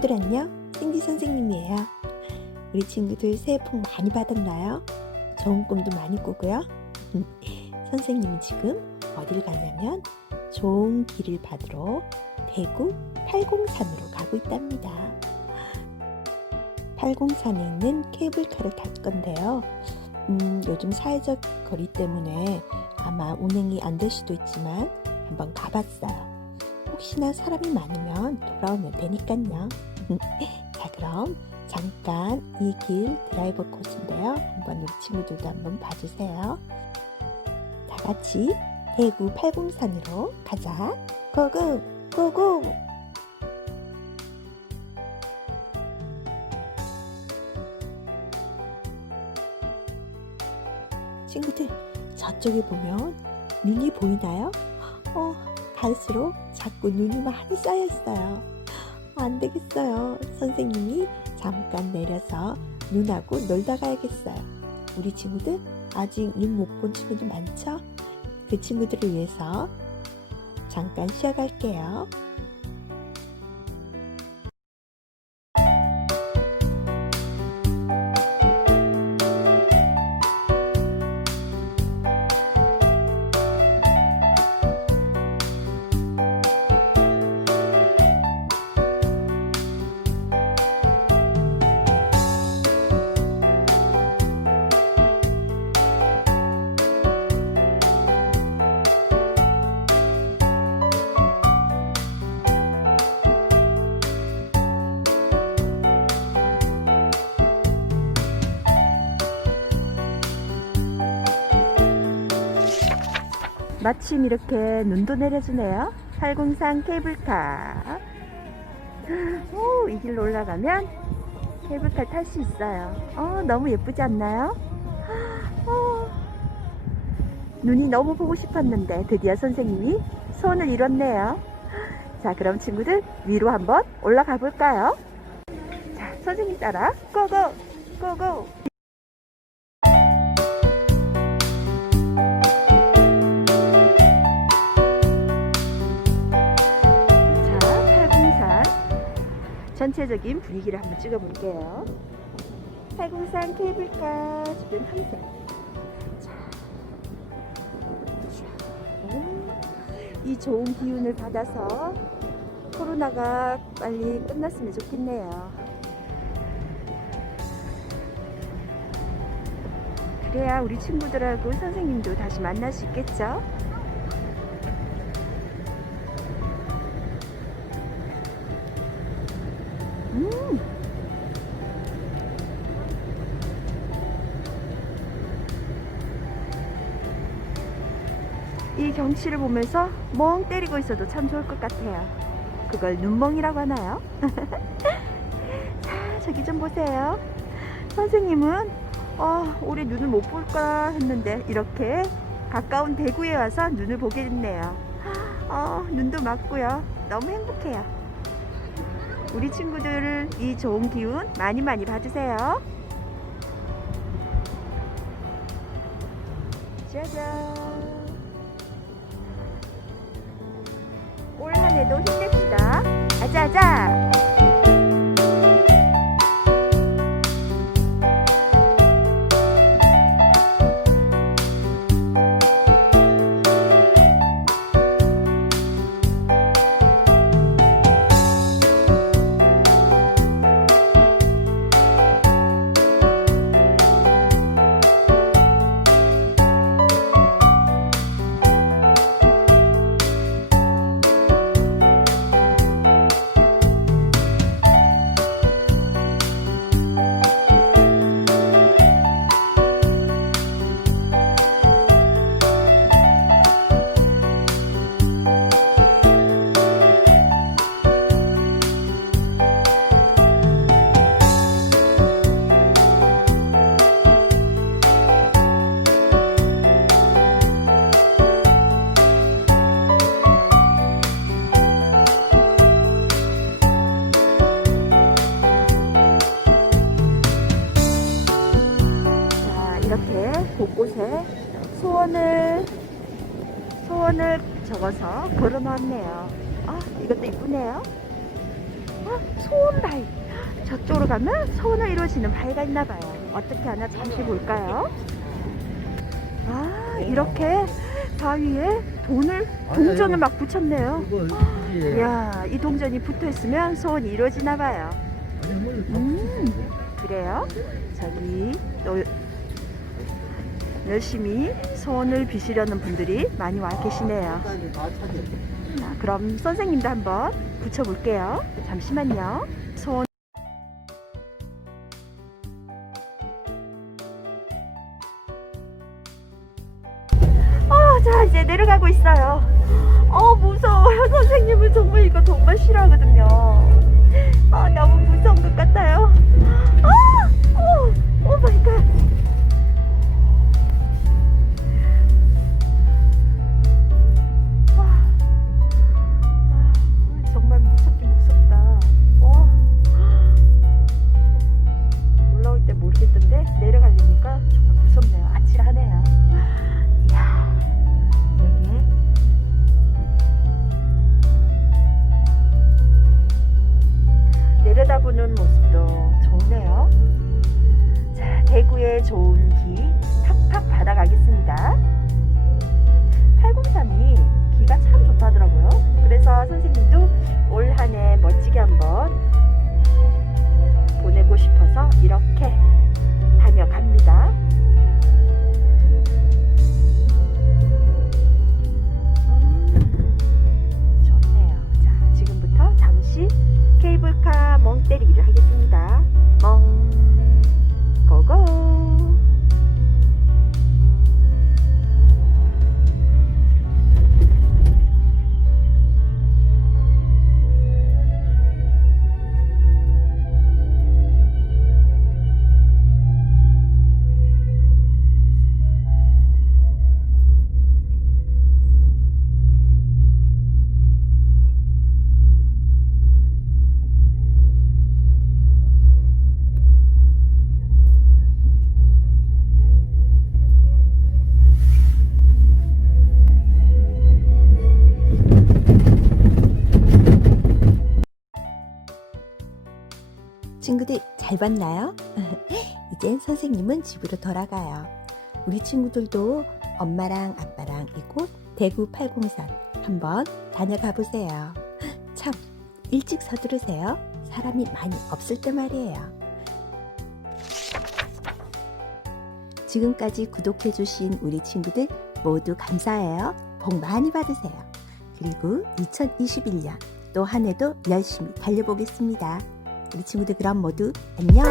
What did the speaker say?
친구들 안녕. 신디 선생님이에요. 우리 친구들 새해 복 많이 받았나요? 좋은 꿈도 많이 꾸고요. 선생님이 지금 어딜 가냐면 좋은 길을 받으러 대구 팔공산으로 가고 있답니다. 팔공산에 있는 케이블카를 탈 건데요. 음, 요즘 사회적 거리 때문에 아마 운행이 안 될 수도 있지만 한번 가봤어요. 혹시나 사람이 많으면 돌아오면 되니까요. 자, 그럼 잠깐 이 길 드라이버 코스인데요. 한번 우리 친구들도 한번 봐주세요. 다 같이 대구 팔공산으로 가자. 고고, 고고! 친구들, 저쪽에 보면 눈이 보이나요? 어, 갈수록 자꾸 눈이 많이 쌓여 있어요. 안 되겠어요. 선생님이 잠깐 내려서 눈하고 놀다 가야겠어요. 우리 친구들 아직 눈 못 본 친구들 많죠? 그 친구들을 위해서 잠깐 쉬어갈게요. 마침 이렇게 눈도 내려주네요. 팔공산 케이블카. 오, 이 길로 올라가면 케이블카 탈 수 있어요. 어, 너무 예쁘지 않나요? 어, 눈이 너무 보고 싶었는데 드디어 선생님이 소원을 이뤘네요. 자, 그럼 친구들 위로 한번 올라가 볼까요? 자, 선생님 따라 고고! 고고! 전체적인 분위기를 한번 찍어볼게요. 팔공산 케이블카 주변 탐색. 이 좋은 기운을 받아서 코로나가 빨리 끝났으면 좋겠네요. 그래야 우리 친구들하고 선생님도 다시 만날 수 있겠죠? 경치를 보면서 멍 때리고 있어도 참 좋을 것 같아요. 그걸 눈멍이라고 하나요? 자, 저기 좀 보세요. 선생님은 어, 올해 눈을 못 볼까 했는데 이렇게 가까운 대구에 와서 눈을 보게 됐네요. 어, 눈도 맞고요. 너무 행복해요. 우리 친구들 이 좋은 기운 많이 많이 받으세요. 짜잔. 올한 해도 곳곳에 소원을 소원을 적어서 걸어 놓았네요. 아, 이것도 이쁘네요. 아, 어, 소원 바위. 저쪽으로 가면 소원을 이루어지는 바위가 있나 봐요. 어떻게 하나 잠시 볼까요? 아, 이렇게 바위에 돈을, 동전을 막 붙였네요. 이야, 이 동전이 붙어 있으면 소원이 이루어지나 봐요. 음, 그래요? 저기 또 열심히 소원을 비시려는 분들이 많이 와 계시네요. 자, 그럼 선생님도 한번 붙여볼게요. 잠시만요. 소원. 어, 자, 이제 내려가고 있어요. 어, 무서워요. 선생님은 정말 이거 정말 싫어하거든요. 아, 너무 무서운 것 같아요. 아! 오! 오 마이 갓. 친구들 잘 봤나요? 이젠 선생님은 집으로 돌아가요. 우리 친구들도 엄마랑 아빠랑 이곳 대구 803 한번 다녀가 보세요. 참 일찍 서두르세요. 사람이 많이 없을 때 말이에요. 지금까지 구독해주신 우리 친구들 모두 감사해요. 복 많이 받으세요. 그리고 2021년 또 한 해도 열심히 달려보겠습니다. 우리 친구들 그럼 모두 안녕.